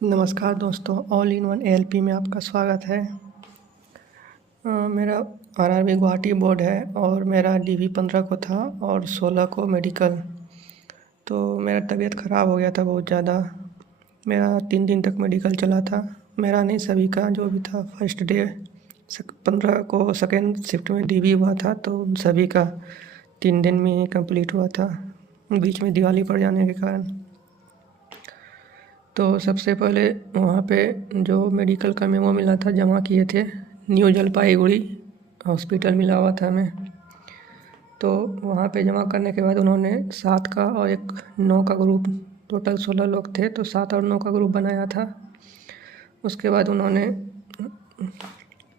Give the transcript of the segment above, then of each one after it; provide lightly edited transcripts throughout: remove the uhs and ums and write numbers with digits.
नमस्कार दोस्तों, all in one ALP में आपका स्वागत है। मेरा आरआरबी गुवाहाटी बोर्ड है और मेरा डीवी 15 को था और 16 को मेडिकल। तो मेरा तबीयत ख़राब हो गया था बहुत ज़्यादा। मेरा 3 दिन तक मेडिकल चला था। मेरा नहीं, सभी का जो भी था। फर्स्ट डे 15 को सेकेंड शिफ्ट में डीवी हुआ था, तो उन सभी का 3 दिन में ही कंप्लीट हुआ था, बीच में दिवाली पड़ जाने के कारण। तो सबसे पहले वहाँ पे जो मेडिकल का मेमो मिला था, जमा किए थे। न्यू जलपाईगुड़ी हॉस्पिटल मिला हुआ था हमें। तो वहाँ पे जमा करने के बाद उन्होंने 7 का और एक 9 का ग्रुप, टोटल 16 लोग थे, तो 7 और 9 का ग्रुप बनाया था। उसके बाद उन्होंने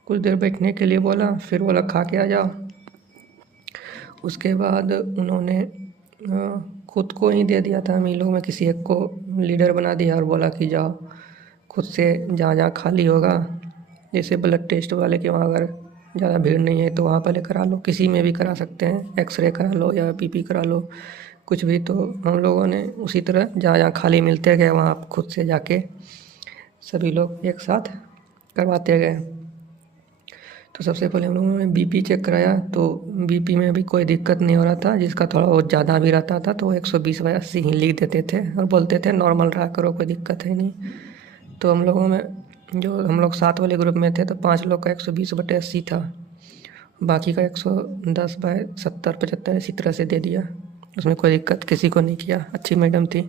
कुछ देर बैठने के लिए बोला, फिर बोला खा के आ जाओ। उसके बाद उन्होंने खुद को ही दे दिया था। हम ही लोग में किसी एक को लीडर बना दिया और बोला कि जाओ खुद से, जहाँ जहाँ खाली होगा, जैसे ब्लड टेस्ट वाले के वहाँ अगर ज़्यादा भीड़ नहीं है तो वहाँ पहले करा लो। किसी में भी करा सकते हैं, एक्सरे करा लो या पीपी करा लो, कुछ भी। तो हम लोगों ने उसी तरह जहाँ जहाँ खाली मिलते गए वहाँ खुद से जाके सभी लोग एक साथ करवाते गए। तो सबसे पहले हम लोगों ने बीपी चेक कराया, तो बीपी में भी कोई दिक्कत नहीं हो रहा था। जिसका थोड़ा बहुत ज़्यादा भी रहता था तो 120/80 ही लिख देते थे और बोलते थे नॉर्मल रहा करो, कोई दिक्कत है नहीं। तो हम लोगों में, जो हम लोग 7 वाले ग्रुप में थे, तो 5 लोग का 120/80 था, बाकी का 110/70 75 इसी तरह से दे दिया। उसमें कोई दिक्कत किसी को नहीं किया, अच्छी मैडम थी।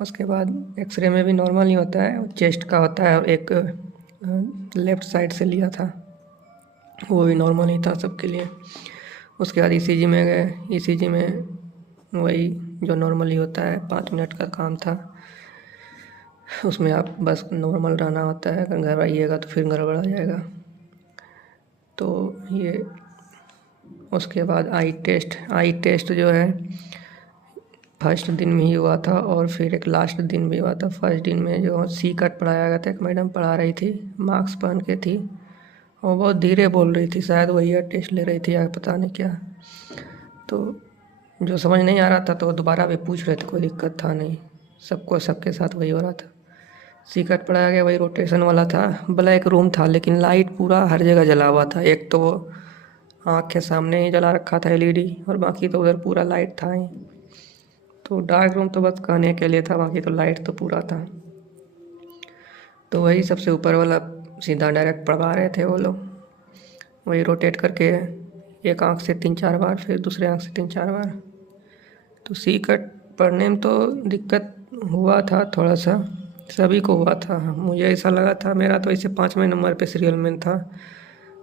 उसके बाद एक्सरे में भी नॉर्मल ही होता है, चेस्ट का होता है और एक लेफ़्ट साइड से लिया था, वो भी नॉर्मल ही था सबके लिए। उसके बाद ईसीजी में गए। ईसीजी में वही जो नॉर्मली होता है, 5 मिनट का काम था। उसमें आप बस नॉर्मल रहना होता है, अगर घबराइएगा तो फिर गड़बड़ा जाएगा। तो ये उसके बाद आई टेस्ट जो है फर्स्ट दिन में ही हुआ था और फिर एक लास्ट दिन भी हुआ था। फर्स्ट दिन में जो सी कट पढ़ाया गया था, एक मैडम पढ़ा रही थी, मास्क पहन के थी और बहुत धीरे बोल रही थी, शायद वही टेस्ट ले रही थी या पता नहीं क्या। तो जो समझ नहीं आ रहा था तो दोबारा भी पूछ रहे थे, कोई दिक्कत था नहीं, सबको सबके साथ वही हो रहा था। सी कट पढ़ाया गया, वही रोटेशन वाला था। ब्लैक रूम था लेकिन लाइट पूरा हर जगह जला हुआ था। एक तो वो आँख के सामने ही जला रखा था एलईडी, और बाकी तो उधर पूरा लाइट था ही। तो डार्क रूम तो बस कहने के लिए था, बाकी तो लाइट तो पूरा था। तो वही सबसे ऊपर वाला सीधा डायरेक्ट पढ़वा रहे थे वो लोग, वही रोटेट करके एक आँख से 3-4 बार, फिर दूसरे आँख से 3-4 बार। तो सी कट पढ़ने में तो दिक्कत हुआ था थोड़ा सा, सभी को हुआ था। मुझे ऐसा लगा था, मेरा तो ऐसे 5वें नंबर पे सीरियल में था,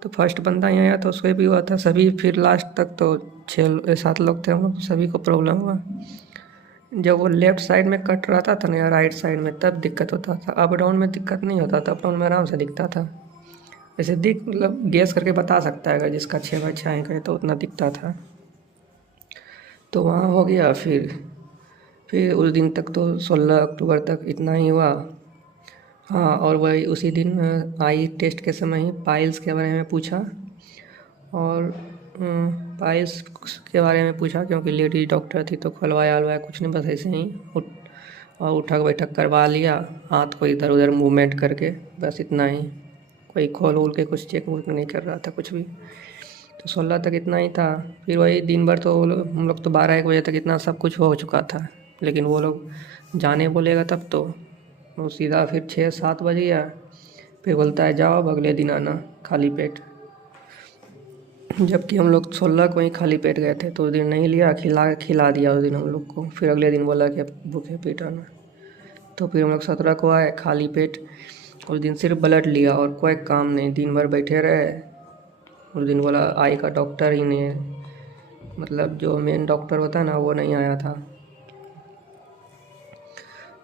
तो फर्स्ट बंदा ही आया तो उसको भी हुआ था। सभी फिर लास्ट तक तो 6-7 लोग थे हम लोग, सभी को प्रॉब्लम हुआ। जब वो लेफ़्ट साइड में कट रहता था ना या राइट साइड में, तब दिक्कत होता था। अप डाउन में दिक्कत नहीं होता था, अप डाउन में आराम से दिखता था। वैसे मतलब गेस करके बता सकता है, अगर जिसका 6/6 अंक है तो उतना दिखता था। तो वहाँ हो गया। फिर उस दिन तक तो 16 अक्टूबर तक इतना ही हुआ। हाँ, और वही उसी दिन आई टेस्ट के समय ही पाइल्स के बारे में पूछा, और पाइल्स के बारे में पूछा क्योंकि लेडी डॉक्टर थी, तो खुलवाया उलवाया कुछ नहीं, बस ऐसे ही उठक बैठक करवा लिया, हाथ को इधर उधर मूवमेंट करके, बस इतना ही। कोई खोल वोल के कुछ चेक वुक नहीं कर रहा था कुछ भी। तो 16 तक इतना ही था। फिर वही दिन भर तो हम लोग तो 12-1 बजे तक इतना सब कुछ हो चुका था, लेकिन वो लोग जाने बोलेगा तब तो वो सीधा फिर 6-7 बज गया। फिर बोलता है जाओ अब अगले दिन आना खाली पेट। जबकि हम लोग 16 को ही खाली पेट गए थे, तो उस दिन नहीं लिया, खिला दिया उस दिन हम लोग को। फिर अगले दिन बोला कि भूखे पेट आना। तो फिर हम लोग 17 को आए खाली पेट। उस दिन सिर्फ ब्लड लिया और कोई काम नहीं, दिन भर बैठे रहे। उस दिन बोला आई का डॉक्टर ही नहीं, मतलब जो मेन डॉक्टर होता है ना, वो नहीं आया था।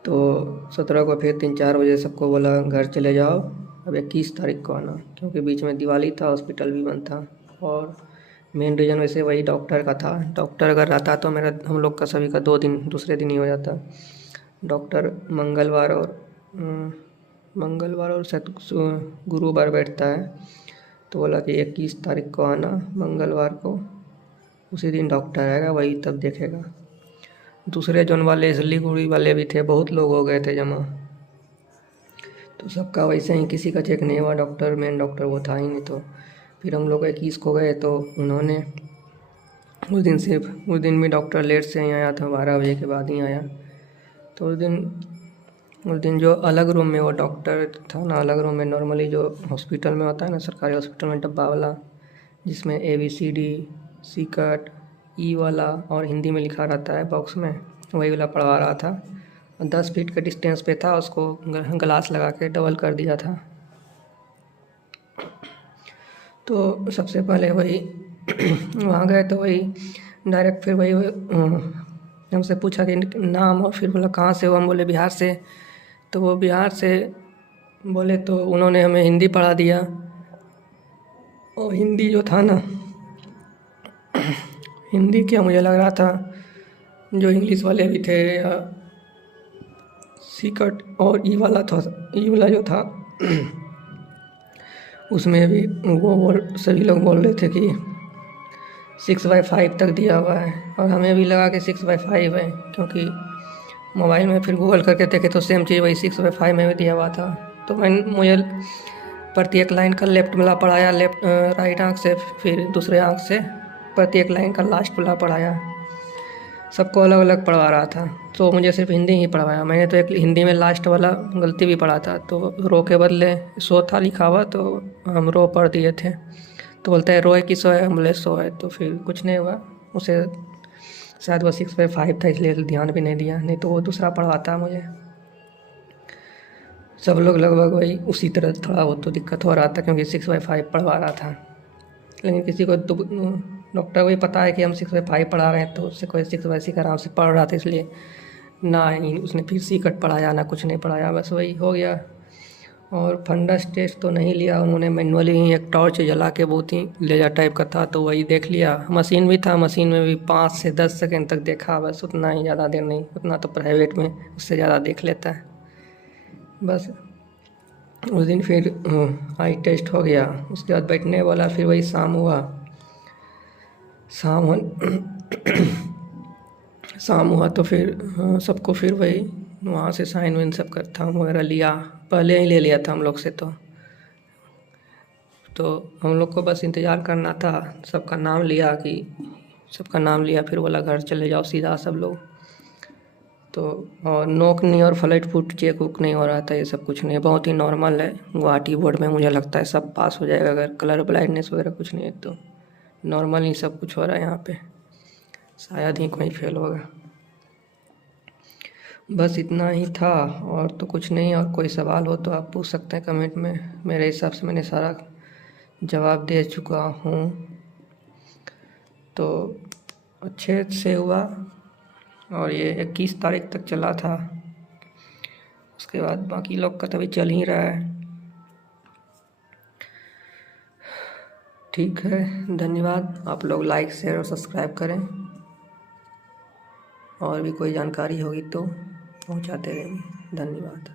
तो 17 को फिर 3-4 बजे सबको बोला घर चले जाओ, अब 21 तारीख को आना, क्योंकि बीच में दिवाली था, हॉस्पिटल भी बंद था। और मेन रीज़न वैसे वही डॉक्टर का था। डॉक्टर अगर रहता तो हम लोग का सभी का 2 दिन दूसरे दिन ही हो जाता। डॉक्टर मंगलवार और शायद गुरुवार बैठता है। तो बोला कि 21 तारीख को आना, मंगलवार को, उसी दिन डॉक्टर आएगा, वही तब देखेगा। दूसरे जोन वाले सिलीगुड़ी वाले भी थे, बहुत लोग हो गए थे जमा। तो सबका वैसे ही किसी का चेक नहीं हुआ, डॉक्टर मेन डॉक्टर वो था ही नहीं। तो फिर हम लोग 21 को गए तो उन्होंने उस दिन भी डॉक्टर लेट से ही आया था, 12 बजे के बाद ही आया। तो उस दिन जो अलग रूम में वो डॉक्टर था ना, अलग रूम में नॉर्मली जो हॉस्पिटल में होता है ना, सरकारी हॉस्पिटल में डब्बा वाला, जिसमें ABCD सी कट ई वाला और हिंदी में लिखा रहता है बॉक्स में, वही वाला पढ़वा रहा था। 10 फीट के डिस्टेंस पे था, उसको ग्लास लगा के डबल कर दिया था। तो सबसे पहले वही वहाँ गए तो वही डायरेक्ट फिर वही हमसे पूछा कि नाम, और फिर बोला कहाँ से हो, हम बोले बिहार से। तो वो बिहार से बोले तो उन्होंने हमें हिंदी पढ़ा दिया। और हिंदी जो था ना, हिंदी क्या मुझे लग रहा था जो इंग्लिश वाले भी थे या सीकट और ई वाला जो था उसमें भी सभी लोग बोल रहे थे कि 6/5 तक दिया हुआ है, और हमें भी लगा कि 6/5 है, क्योंकि मोबाइल में फिर गूगल करके देखे तो सेम चीज़ वही 6/5 में भी दिया हुआ था। तो मुझे प्रत्येक लाइन का लेफ्ट वाला पढ़ाया, राइट आंख से, फिर दूसरे आंख से प्रत्येक लाइन का लास्ट वाला पढ़ाया। सबको अलग अलग पढ़वा रहा था, तो मुझे सिर्फ हिंदी ही पढ़वाया। मैंने तो एक हिंदी में लास्ट वाला गलती भी पढ़ा था, तो रो के बदले सो था लिखा हुआ, तो हम रो पढ़ दिए थे। तो बोलते हैं रोए कि सो है, हम बोले सो है। तो फिर कुछ नहीं हुआ, उसे शायद वो 6/5 था इसलिए ध्यान भी नहीं दिया, नहीं तो वो दूसरा पढ़वाता मुझे। सब लोग लगभग वही उसी तरह, थोड़ा बहुत तो दिक्कत हो रहा था क्योंकि 6/5 पढ़वा रहा था। लेकिन किसी को तो डॉक्टर को ही पता है कि हम 6/5 पढ़ा रहे हैं, तो उससे कोई 6/6 आराम से पढ़ रहा था, इसलिए ना ही उसने फिर सीकट पढ़ाया ना कुछ नहीं पढ़ाया, बस वही हो गया। और फंडस टेस्ट तो नहीं लिया उन्होंने, मैनुअली ही एक टॉर्च जला के, बहुत ही लेजर टाइप का था, तो वही देख लिया। मशीन भी था, मशीन में भी 5 से 10 सेकेंड तक देखा, बस उतना ही, ज़्यादा देर नहीं। उतना तो प्राइवेट में उससे ज़्यादा देख लेता है बस। उस दिन फिर आई टेस्ट हो गया, उसके बाद बैठने वाला, फिर वही शाम हुआ। शाम हुआ तो फिर सबको फिर वही वहाँ से साइन वाइन सब कर फॉर्म वगैरह लिया, पहले ही ले लिया था हम लोग से। तो हम लोग को बस इंतज़ार करना था। सबका नाम लिया, फिर बोला घर चले जाओ सीधा सब लोग। तो और नोक नहीं और फ्लैट फुट चेक उक नहीं हो रहा था, ये सब कुछ नहीं, बहुत ही नॉर्मल है। गुवाहाटी बोर्ड में मुझे लगता है सब पास हो जाएगा, अगर कलर ब्लाइंडनेस वगैरह कुछ नहीं है तो नॉर्मल ही सब कुछ हो रहा है यहाँ पे, शायद ही कोई फेल होगा। बस इतना ही था और तो कुछ नहीं। और कोई सवाल हो तो आप पूछ सकते हैं कमेंट में, मेरे हिसाब से मैंने सारा जवाब दे चुका हूँ। तो अच्छे से हुआ, और ये 21 तारीख तक चला था, उसके बाद बाकी लोग का तभी चल ही रहा है। ठीक है, धन्यवाद। आप लोग लाइक शेयर और सब्सक्राइब करें, और भी कोई जानकारी होगी तो पहुंचाते रहेंगे। धन्यवाद।